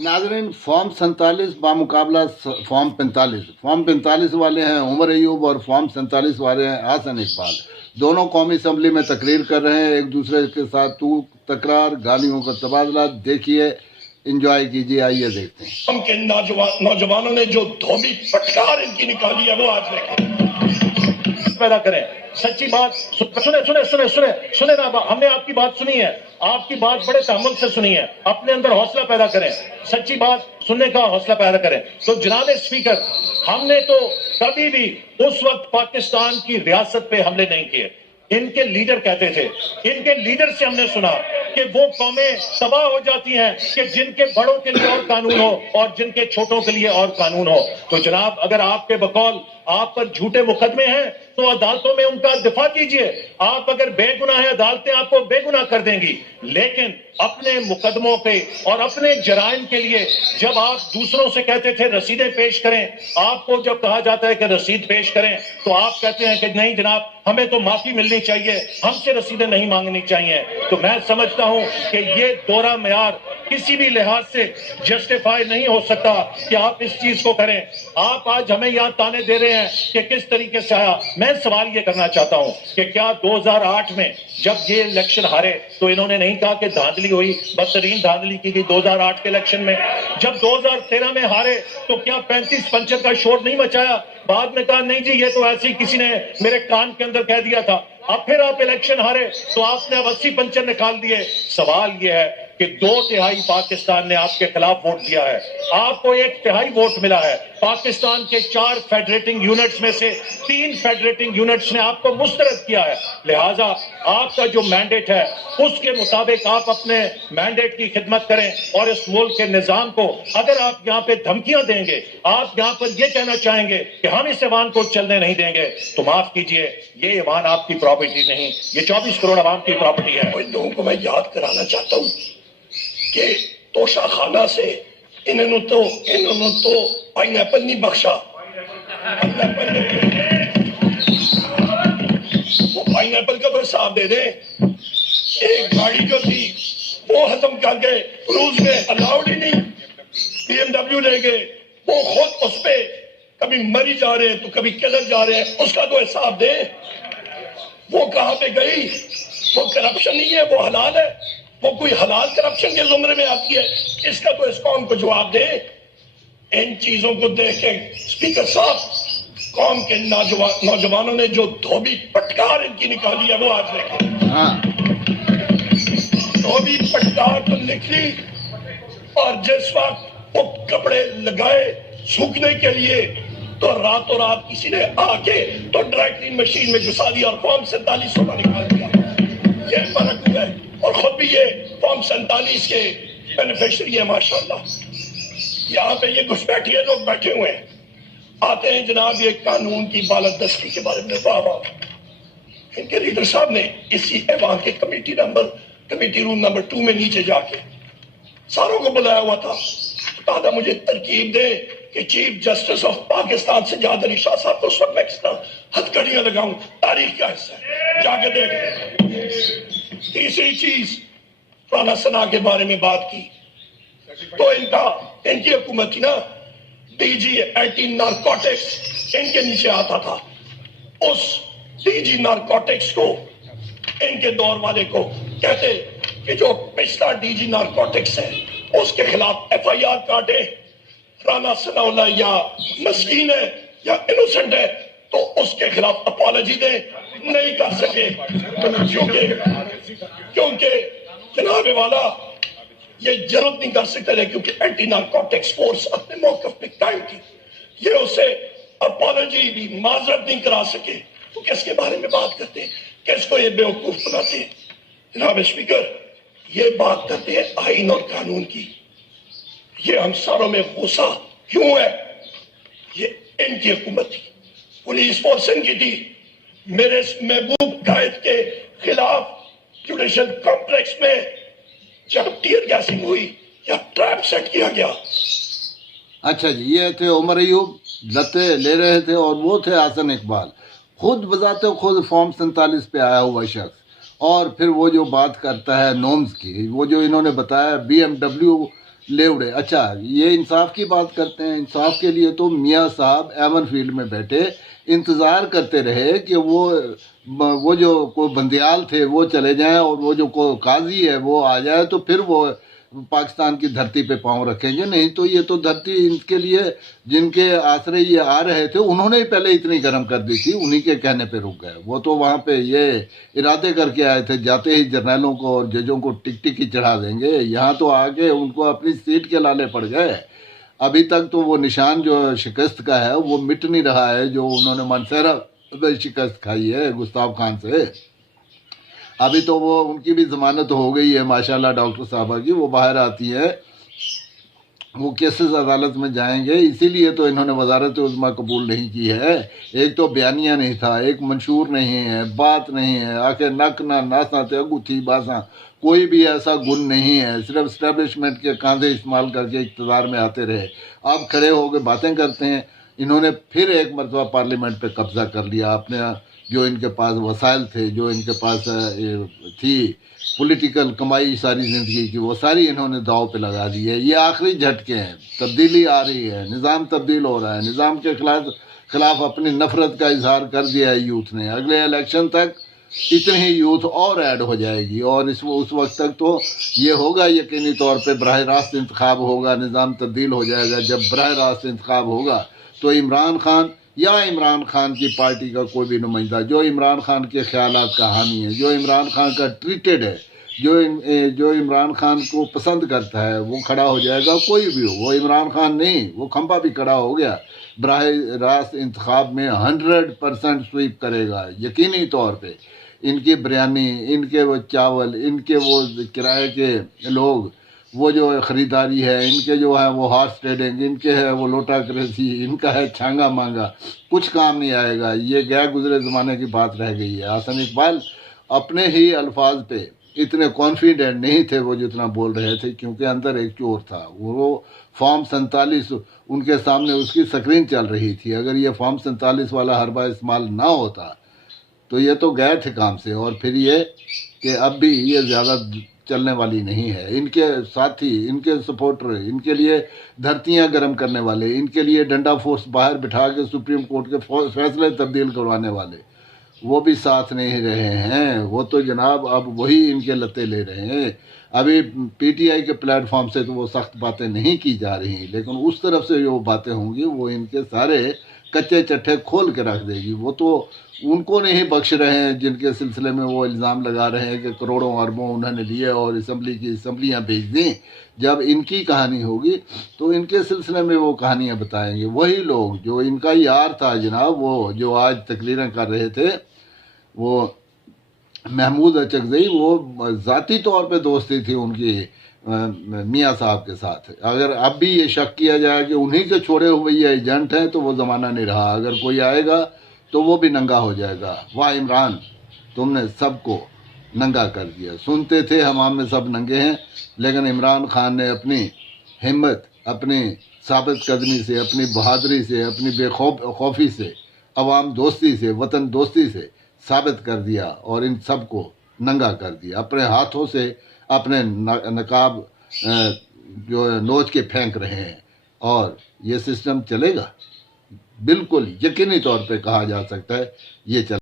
नाज़रीन, form 47 बामुकाबला form 45। Form 45 वाले हैं उमर अयूब और फॉर्म 47 वाले हैं हसन इकबाल। दोनों कौमी असम्बली में तकरीर कर रहे हैं, एक दूसरे के साथ तू तकरार, गालियों का तबादला। देखिए, इंजॉय कीजिए, आइए देखते हैं। हम के नौजवानों ने जो धोबी फटकार इनकी निकाली है वो आज देखें। पैदा करें सच्ची बात। सुने सुने सुने सुने सुने ना, हमने आपकी बात सुनी है, आपकी बात बड़े तहम्मुल से सुनी है। अपने अंदर हौसला पैदा करें, सच्ची बात सुनने का हौसला पैदा करें। तो जनाब स्पीकर, हमने तो कभी भी उस वक्त पाकिस्तान की रियासत पे हमले नहीं किए। इनके लीडर कहते थे, इनके लीडर से हमने सुना कि वो कौमें तबाह हो जाती हैं कि जिनके बड़ों के लिए और कानून हो और जिनके छोटों के लिए और कानून हो। तो जनाब, अगर आपके बकौल आप पर झूठे मुकदमे हैं तो अदालतों में उनका दिफा कीजिए। आप अगर बेगुनाह हैं, अदालतें आपको बेगुनाह कर देंगी। लेकिन अपने मुकदमों पे और अपने जराइम के लिए जब आप दूसरों से कहते थे रसीदें पेश करें, आपको जब कहा जाता है कि रसीद पेश करें तो आप कहते हैं कि नहीं जनाब, हमें तो माफी मिलनी चाहिए, हमसे रसीदें नहीं मांगनी चाहिए। तो मैं समझता हूं कि ये दोहरा मेयार किसी भी लिहाज से जस्टिफाई नहीं हो सकता कि आप इस चीज को करें। आप आज हमें यहाँ ताने दे रहे हैं कि किस तरीके से आया। मैं सवाल ये करना चाहता हूं कि क्या 2008 में जब ये इलेक्शन हारे तो इन्होंने नहीं कहा कि धांधली हुई, बदतरीन धांधली की गई 2008 के इलेक्शन में? जब 2013 में हारे तो क्या 35 पंचर का शोर नहीं मचाया? बाद में कहा नहीं जी, ये तो ऐसे ही किसी ने मेरे कान के अंदर कह दिया था। अब फिर आप इलेक्शन हारे तो आपने अब 80 पंचर निकाल दिए। सवाल ये है कि 2/3 पाकिस्तान ने आपके खिलाफ वोट दिया है, आपको 1/3 वोट मिला है। पाकिस्तान के 4 फेडरेटिंग यूनिट्स में से 3 फेडरेटिंग यूनिट्स ने आपको मुस्तरद किया है। लिहाजा आपका जो मैंडेट है उसके मुताबिक आप अपने मैंडेट की खिदमत करें और इस मुल्क के निजाम को, अगर आप यहाँ पे धमकियां देंगे, आप यहाँ पर ये कहना चाहेंगे कि हम इस ऐवान को चलने नहीं देंगे, तो माफ कीजिए, ये ऐवान आपकी प्रॉपर्टी नहीं, ये 24 करोड़ आवाम की प्रॉपर्टी है। इन लोगों को मैं याद कराना चाहता हूँ कि तोशा खाना से इन्होंने तो पाइनएप्पल नहीं बख्शा। वो पाइनएप्पल का तो हिसाब दे दे। एक गाड़ी जो थी वो खत्म कर गए, क्रूज में अलाउड ही नहीं, BMW ले गए, वो खुद उस पे कभी मरी जा रहे हैं तो कभी किधर जा रहे हैं, उसका तो हिसाब दे। वो कहां पे गई? वो करप्शन नहीं है, वो हलाल है। वो कोई हलाल करप्शन के जुमरे में आती है, इसका तो इस कौम को जवाब दे। इन चीजों को देख के स्पीकर साहब, कौम के नौजवानों ने जो धोबी फटकार इनकी निकाली है वो आज देखें। धोबी फटकार तो निकली और जिस वक्त वो कपड़े लगाए सूखने के लिए तो रातों रात किसी ने आके तो ड्राई क्लीन मशीन में घुसा दिया और फॉर्म 47 का निकाल दिया। ये फर्क हुआ है और खुद भी ये फॉर्म 47 के बेनिफिशियरी है माशाल्लाह। यहाँ पे ये घुसपैठिए लोग बैठे हुए हैं, आते हैं जनाब ये कानून की बालादस्ती के बारे में वाह वाह। इनके लीडर साहब ने इसी ऐवान के कमेटी रूम नंबर 2 में नीचे जाके सारों को बुलाया हुआ था। कहा था मुझे तरकीब दे कि चीफ जस्टिस ऑफ पाकिस्तान से जाद अली शाह साहब को उस वक्त मैं किस तरह हथकड़ियां लगाऊं, तारीख का हिस्सा है, जाके देख। तीसरी चीज, राना सना के बारे में बात की तो इनकी हुकूमत थी ना, DG एंटी नारकोटिक्स इनके नीचे आता था। उस DG नारकोटिक्स को इनके दौर वाले को कहते कि जो पिछला DG नारकोटिक्स है उसके खिलाफ FIR काटे। राना सनाउल्लाह या मस्कीन है या इनोसेंट है तो उसके खिलाफ अपॉलॉजी दे, नहीं कर सके क्योंकि जनाब वाला ये जरूरत नहीं कर सकते रहे क्योंकि एंटी नारकोटिक्स फोर्स अपने मौकफ पे कायम थी। ये उसे अपॉलॉजी भी माजरत नहीं करा सके तो किसके बारे में बात करते हैं, किसको ये बेवकूफ बनाते हैं? जनाब स्पीकर, ये बात करते हैं आइन और कानून की। ये हम सारों में गुस्सा क्यों है? ये इनकी हुकूमत थी, पुलिस फोर्स इनकी थी। मेरे महबूब कायद के खिलाफ जुडिशल कॉम्प्लेक्स में जब टीयर गैसिंग हुई या ट्रैप सेट किया गया। अच्छा जी, ये थे उमर अयूब, लते ले रहे थे, और वो थे हसन इकबाल, खुद बजाते खुद फॉर्म 47 पे आया हुआ शख्स। और फिर वो जो बात करता है नॉर्म्स की, वो जो इन्होंने बताया BMW लेवड़े। अच्छा, ये इंसाफ की बात करते हैं। इंसाफ के लिए तो मियाँ साहब एवन फील्ड में बैठे इंतज़ार करते रहे कि वो जो कोई बंदियाल थे वो चले जाएं और वो जो कोई काजी है वो आ जाए, तो फिर वो पाकिस्तान की धरती पे पांव रखेंगे। नहीं तो ये तो धरती इनके लिए, जिनके आश्रय ये आ रहे थे, उन्होंने ही पहले इतनी गर्म कर दी थी, उन्हीं के कहने पे रुक गए। वो तो वहाँ पे ये इरादे करके आए थे जाते ही जर्नैलों को और जजों को टिक टिक ही चढ़ा देंगे। यहाँ तो आके उनको अपनी सीट के लाले पड़ गए। अभी तक तो वो निशान जो शिकस्त का है वो मिट नहीं रहा है, जो उन्होंने मानसेरा में शिकस्त खाई है गुस्ताव खान से। अभी तो वो उनकी भी जमानत हो गई है माशाल्लाह, डॉक्टर साहबा की, वो बाहर आती है, वो केसेस अदालत में जाएंगे। इसीलिए तो इन्होंने वजारत उज़्मा कबूल नहीं की है। एक तो बयानिया नहीं था, एक मंशूर नहीं है, बात नहीं है, आके नक ना नासा तेगुथी बासा, कोई भी ऐसा गुण नहीं है। सिर्फ इस्टेब्लिशमेंट के कांधे इस्तेमाल करके इक़्तिदार में आते रहे। अब खड़े होकर बातें करते हैं। इन्होंने फिर एक मरतबा पार्लियामेंट पे कब्जा कर लिया। अपने जो इनके पास वसाइल थे, जो इनके पास थी पॉलिटिकल कमाई सारी ज़िंदगी की, वो सारी इन्होंने दाव पे लगा दी है। ये आखिरी झटके हैं, तब्दीली आ रही है, निज़ाम तब्दील हो रहा है। निज़ाम के खिलाफ अपनी नफरत का इजहार कर दिया है यूथ ने। अगले इलेक्शन तक इतनी ही यूथ और ऐड हो जाएगी और उस वक्त तक तो ये होगा यकीनी तौर पे बराह रास्त इंतखाब होगा, निज़ाम तब्दील हो जाएगा। जब बराह रास्त इंतखाब होगा तो इमरान खान या इमरान खान की पार्टी का कोई भी नुमाइंदा जो इमरान खान के ख्यालात का हामी है, जो इमरान खान का ट्रीटेड है, जो इमरान खान को पसंद करता है, वो खड़ा हो जाएगा। कोई भी हो, वो इमरान खान नहीं, वो खंबा भी खड़ा हो गया, बराह रास्त इंतखाब में 100% स्वीप करेगा यकीनी तौर पे। इनकी बिरयानी, इनके वो चावल, इनके वो किराए के लोग, वो जो ख़रीदारी है, इनके जो है वो हॉर्स ट्रेडिंग, इनके है वो लोटा क्रेसी, इनका है छांगा मांगा, कुछ काम नहीं आएगा। ये गैर गुजरे ज़माने की बात रह गई है। हसन इकबाल अपने ही अल्फाज पे इतने कॉन्फिडेंट नहीं थे वो जितना बोल रहे थे, क्योंकि अंदर एक चोर था। वो फॉर्म 47 उनके सामने उसकी स्क्रीन चल रही थी। अगर ये फॉर्म 47 वाला हरबा इस्तेमाल ना होता तो ये तो गए थे काम से। और फिर ये कि अब भी ये ज़्यादा चलने वाली नहीं है। इनके साथी, इनके सपोर्टर, इनके लिए धरतियां गर्म करने वाले, इनके लिए डंडा फोर्स बाहर बिठा के सुप्रीम कोर्ट के फैसले तब्दील करवाने वाले, वो भी साथ नहीं रहे हैं। वो तो जनाब अब वही इनके लत्ते ले रहे हैं। अभी पीटीआई के प्लेटफॉर्म से तो वो सख्त बातें नहीं की जा रही, लेकिन उस तरफ से जो बातें होंगी वो इनके सारे कच्चे चट्टे खोल के रख देगी। वो तो उनको नहीं बख्श रहे हैं जिनके सिलसिले में वो इल्ज़ाम लगा रहे हैं कि करोड़ों अरबों उन्होंने लिए और असम्बलियाँ भेज दी। जब इनकी कहानी होगी तो इनके सिलसिले में वो कहानियाँ बताएंगे। वही लोग जो इनका यार था जनाब, वो जो आज तकरीरें कर रहे थे, वो महमूद अचकज़ई, वो ज़ाती तौर पे दोस्ती थी उनकी मियाँ साहब के साथ। अगर अब भी ये शक किया जाए कि उन्हीं के छोड़े हुए ये एजेंट हैं तो वो ज़माना नहीं रहा। अगर कोई आएगा तो वो भी नंगा हो जाएगा। वाह इमरान, तुमने सबको नंगा कर दिया। सुनते थे हमाम में सब नंगे हैं, लेकिन इमरान खान ने अपनी हिम्मत, अपनी साबित कदमी से, अपनी बहादुरी से, अपनी बेखौफी से, अवाम दोस्ती से, वतन दोस्ती से साबित कर दिया और इन सब को नंगा कर दिया। अपने हाथों से अपने नकाब जो नोच के फेंक रहे हैं। और ये सिस्टम चलेगा, बिल्कुल यकीनी तौर पे कहा जा सकता है ये चल